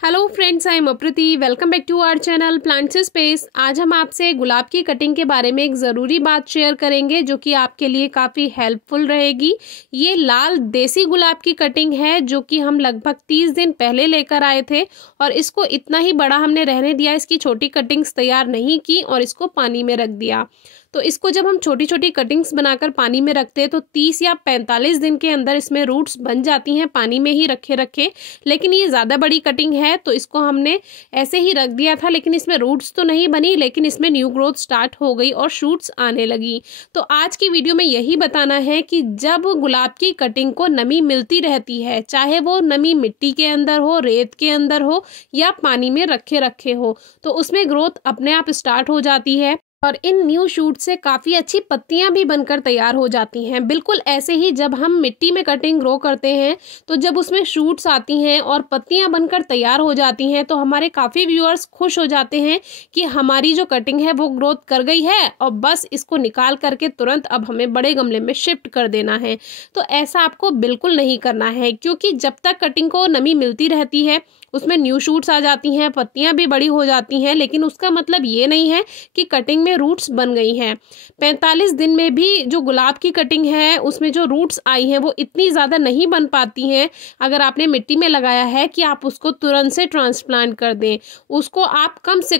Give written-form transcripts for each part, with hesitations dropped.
Hello friends, I am Aprati. Welcome back to our channel plants space. आज हम आपसे गुलाब की कटिंग के बारे में एक ज़रूरी बात शेयर करेंगे जो कि आपके लिए काफ़ी हेल्पफुल रहेगी। ये लाल देसी गुलाब की कटिंग है जो कि हम लगभग 30 दिन पहले लेकर आए थे और इसको इतना ही बड़ा हमने रहने दिया, इसकी छोटी कटिंग्स तैयार नहीं की और इसको पानी में रख दिया। तो इसको जब हम छोटी छोटी कटिंग्स बनाकर पानी में रखते हैं तो 30 या 45 दिन के अंदर इसमें रूट्स बन जाती हैं, पानी में ही रखे रखे। लेकिन ये ज़्यादा बड़ी कटिंग है तो इसको हमने ऐसे ही रख दिया था, लेकिन इसमें रूट्स तो नहीं बनी, लेकिन इसमें न्यू ग्रोथ स्टार्ट हो गई और शूट्स आने लगी। तो आज की वीडियो में यही बताना है कि जब गुलाब की कटिंग को नमी मिलती रहती है, चाहे वो नमी मिट्टी के अंदर हो, रेत के अंदर हो या पानी में रखे रखे हो, तो उसमें ग्रोथ अपने आप स्टार्ट हो जाती है और इन न्यू शूट से काफ़ी अच्छी पत्तियां भी बनकर तैयार हो जाती हैं। बिल्कुल ऐसे ही जब हम मिट्टी में कटिंग ग्रो करते हैं तो जब उसमें शूट्स आती हैं और पत्तियां बनकर तैयार हो जाती हैं तो हमारे काफ़ी व्यूअर्स खुश हो जाते हैं कि हमारी जो कटिंग है वो ग्रोथ कर गई है और बस इसको निकाल करके तुरंत अब हमें बड़े गमले में शिफ्ट कर देना है। तो ऐसा आपको बिल्कुल नहीं करना है, क्योंकि जब तक कटिंग को नमी मिलती रहती है उसमें न्यू शूट्स आ जाती हैं, पत्तियां भी बड़ी हो जाती हैं, लेकिन उसका मतलब ये नहीं है कि कटिंग में रूट्स बन गई हैं। 45 दिन में भी जो गुलाब की कटिंग है उसमें जो रूट्स आई हैं वो इतनी ज़्यादा नहीं बन पाती हैं। अगर आपने मिट्टी में लगाया है कि आप उसको तुरंत से ट्रांसप्लांट कर दें, उसको आप कम से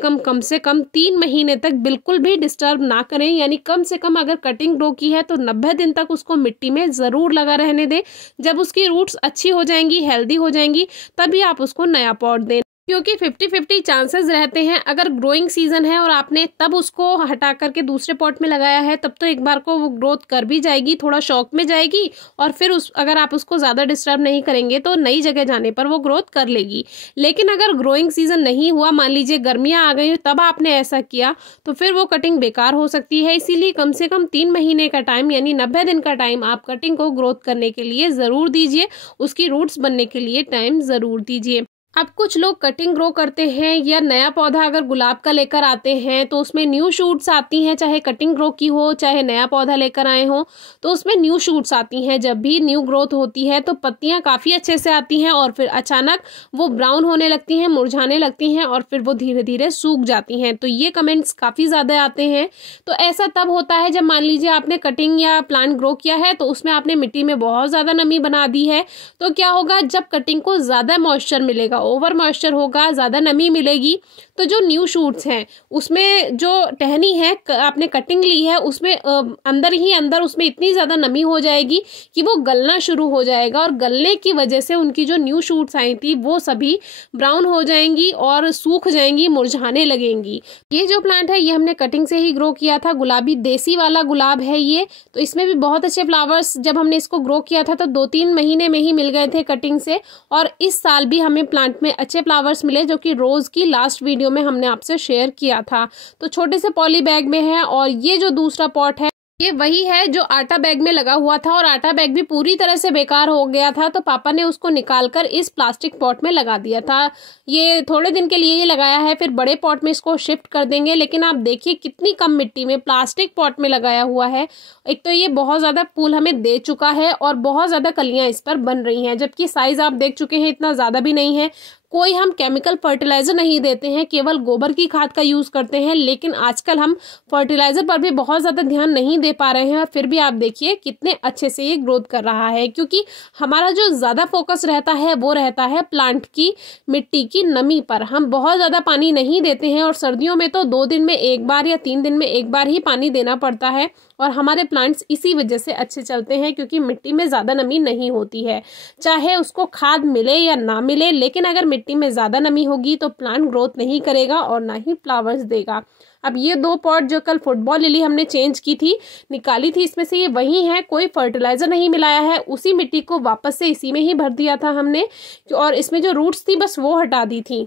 कम 3 महीने तक बिल्कुल भी डिस्टर्ब ना करें। यानी कम से कम अगर कटिंग ग्रो की है तो 90 दिन तक उसको मिट्टी में ज़रूर लगा रहने दें। जब उसकी रूट्स अच्छी हो जाएंगी, हेल्दी हो जाएंगी, तभी आप उसको नया पॉट दें, क्योंकि 50-50 चांसेस रहते हैं। अगर ग्रोइंग सीजन है और आपने तब उसको हटा करके दूसरे पॉट में लगाया है तब तो एक बार को वो ग्रोथ कर भी जाएगी, थोड़ा शॉक में जाएगी और फिर अगर आप उसको ज़्यादा डिस्टर्ब नहीं करेंगे तो नई जगह जाने पर वो ग्रोथ कर लेगी। लेकिन अगर ग्रोइंग सीजन नहीं हुआ, मान लीजिए गर्मियाँ आ गई तब आपने ऐसा किया, तो फिर वो कटिंग बेकार हो सकती है। इसीलिए कम से कम 3 महीने का टाइम यानी 90 दिन का टाइम आप कटिंग को ग्रोथ करने के लिए ज़रूर दीजिए, उसकी रूट्स बनने के लिए टाइम ज़रूर दीजिए। अब कुछ लोग कटिंग ग्रो करते हैं या नया पौधा अगर गुलाब का लेकर आते हैं तो उसमें न्यू शूट्स आती हैं, चाहे कटिंग ग्रो की हो चाहे नया पौधा लेकर आए हो, तो उसमें न्यू शूट्स आती हैं। जब भी न्यू ग्रोथ होती है तो पत्तियां काफ़ी अच्छे से आती हैं और फिर अचानक वो ब्राउन होने लगती हैं, मुरझाने लगती हैं और फिर वो धीरे धीरे सूख जाती हैं। तो ये कमेंट्स काफ़ी ज़्यादा आते हैं। तो ऐसा तब होता है जब मान लीजिए आपने कटिंग या प्लांट ग्रो किया है तो उसमें आपने मिट्टी में बहुत ज़्यादा नमी बना दी है। तो क्या होगा, जब कटिंग को ज़्यादा मॉइस्चर मिलेगा, ओवर मॉइस्चर होगा, ज़्यादा नमी मिलेगी, तो जो न्यू शूट्स हैं उसमें जो टहनी है आपने कटिंग ली है उसमें अंदर ही अंदर उसमें इतनी ज़्यादा नमी हो जाएगी कि वो गलना शुरू हो जाएगा और गलने की वजह से उनकी जो न्यू शूट्स आई थी वो सभी ब्राउन हो जाएंगी और सूख जाएंगी, मुरझाने लगेंगी। ये जो प्लांट है ये हमने कटिंग से ही ग्रो किया था, गुलाबी देसी वाला गुलाब है ये। तो इसमें भी बहुत अच्छे फ्लावर्स जब हमने इसको ग्रो किया था तो 2-3 महीने में ही मिल गए थे कटिंग से, और इस साल भी हमें प्लांट में अच्छे फ्लावर्स मिले जो कि रोज की लास्ट वीडियो में हमने आपसे शेयर किया था। तो छोटे से पॉली बैग में है और ये जो दूसरा पॉट है ये वही है जो आटा बैग में लगा हुआ था और आटा बैग भी पूरी तरह से बेकार हो गया था, तो पापा ने उसको निकालकर इस प्लास्टिक पॉट में लगा दिया था। ये थोड़े दिन के लिए ही लगाया है, फिर बड़े पॉट में इसको शिफ्ट कर देंगे। लेकिन आप देखिए कितनी कम मिट्टी में प्लास्टिक पॉट में लगाया हुआ है। एक तो ये बहुत ज़्यादा फूल हमें दे चुका है और बहुत ज़्यादा कलियाँ इस पर बन रही हैं, जबकि साइज़ आप देख चुके हैं इतना ज़्यादा भी नहीं है। कोई हम केमिकल फर्टिलाइजर नहीं देते हैं, केवल गोबर की खाद का यूज़ करते हैं। लेकिन आजकल हम फर्टिलाइजर पर भी बहुत ज़्यादा ध्यान नहीं दे पा रहे हैं और फिर भी आप देखिए कितने अच्छे से ये ग्रोथ कर रहा है, क्योंकि हमारा जो ज़्यादा फोकस रहता है वो रहता है प्लांट की मिट्टी की नमी पर। हम बहुत ज़्यादा पानी नहीं देते हैं और सर्दियों में तो 2 दिन में एक बार या 3 दिन में एक बार ही पानी देना पड़ता है और हमारे प्लांट्स इसी वजह से अच्छे चलते हैं, क्योंकि मिट्टी में ज़्यादा नमी नहीं होती है। चाहे उसको खाद मिले या ना मिले, लेकिन अगर मिट्टी में ज़्यादा नमी होगी तो प्लांट ग्रोथ नहीं करेगा और ना ही फ्लावर्स देगा। अब ये 2 पॉट जो कल फुटबॉल लिली हमने चेंज की थी, निकाली थी, इसमें से ये वही है, कोई फर्टिलाइजर नहीं मिलाया है, उसी मिट्टी को वापस से इसी में ही भर दिया था हमने और इसमें जो रूट्स थी बस वो हटा दी थी।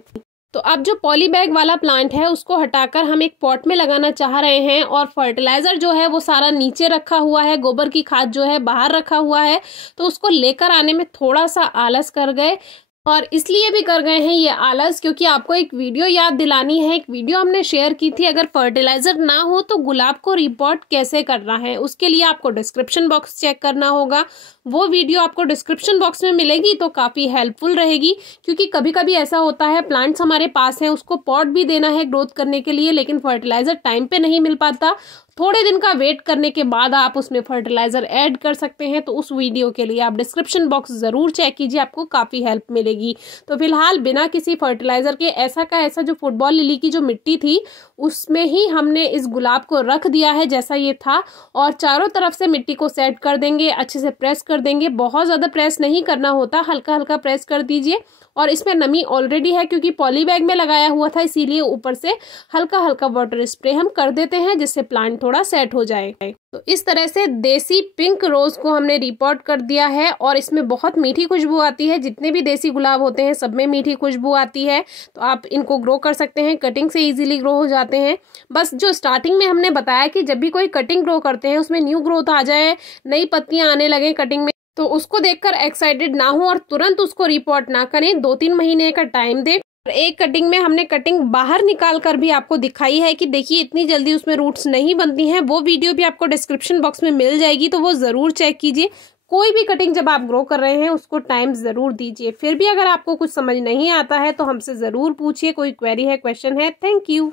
तो अब जो पॉली बैग वाला प्लांट है उसको हटाकर हम एक पॉट में लगाना चाह रहे हैं और फर्टिलाइजर जो है वो सारा नीचे रखा हुआ है, गोबर की खाद जो है बाहर रखा हुआ है, तो उसको लेकर आने में थोड़ा सा आलस कर गए। और इसलिए भी कर गए हैं ये आलस क्योंकि आपको एक वीडियो याद दिलानी है। एक वीडियो हमने शेयर की थी, अगर फर्टिलाइजर ना हो तो गुलाब को रिपोर्ट कैसे करना है, उसके लिए आपको डिस्क्रिप्शन बॉक्स चेक करना होगा। वो वीडियो आपको डिस्क्रिप्शन बॉक्स में मिलेगी तो काफ़ी हेल्पफुल रहेगी, क्योंकि कभी कभी ऐसा होता है प्लांट्स हमारे पास हैं, उसको पॉट भी देना है ग्रोथ करने के लिए, लेकिन फर्टिलाइजर टाइम पे नहीं मिल पाता। थोड़े दिन का वेट करने के बाद आप उसमें फर्टिलाइजर ऐड कर सकते हैं। तो उस वीडियो के लिए आप डिस्क्रिप्शन बॉक्स ज़रूर चेक कीजिए, आपको काफ़ी हेल्प मिलेगी। तो फिलहाल बिना किसी फर्टिलाइजर के ऐसा का ऐसा जो फुटबॉल लिली की जो मिट्टी थी उसमें ही हमने इस गुलाब को रख दिया है जैसा ये था, और चारों तरफ से मिट्टी को सेट कर देंगे, अच्छे से प्रेस कर देंगे। बहुत ज़्यादा प्रेस नहीं करना होता, हल्का हल्का प्रेस कर दीजिए। और इसमें नमी ऑलरेडी है क्योंकि पॉली बैग में लगाया हुआ था, इसीलिए ऊपर से हल्का हल्का वाटर स्प्रे हम कर देते हैं जिससे प्लांट थोड़ा सेट हो जाए। तो इस तरह से देसी पिंक रोज को हमने रिपोर्ट कर दिया है और इसमें बहुत मीठी खुशबू आती है। जितने भी देसी गुलाब होते हैं सब में मीठी खुशबू आती है। तो आप इनको ग्रो कर सकते हैं, कटिंग से इजीली ग्रो हो जाते हैं। बस जो स्टार्टिंग में हमने बताया कि जब भी कोई कटिंग ग्रो करते हैं उसमें न्यू ग्रोथ आ जाए, नई पत्तियां आने लगे कटिंग में, तो उसको देखकर एक्साइटेड ना हो और तुरंत उसको रिपोर्ट ना करें। 2-3 महीने का टाइम दें। एक कटिंग में हमने कटिंग बाहर निकाल कर भी आपको दिखाई है कि देखिए इतनी जल्दी उसमें रूट्स नहीं बनती हैं। वो वीडियो भी आपको डिस्क्रिप्शन बॉक्स में मिल जाएगी, तो वो ज़रूर चेक कीजिए। कोई भी कटिंग जब आप ग्रो कर रहे हैं उसको टाइम ज़रूर दीजिए। फिर भी अगर आपको कुछ समझ नहीं आता है तो हमसे ज़रूर पूछिए, कोई क्वेरी है, क्वेश्चन है। Thank you.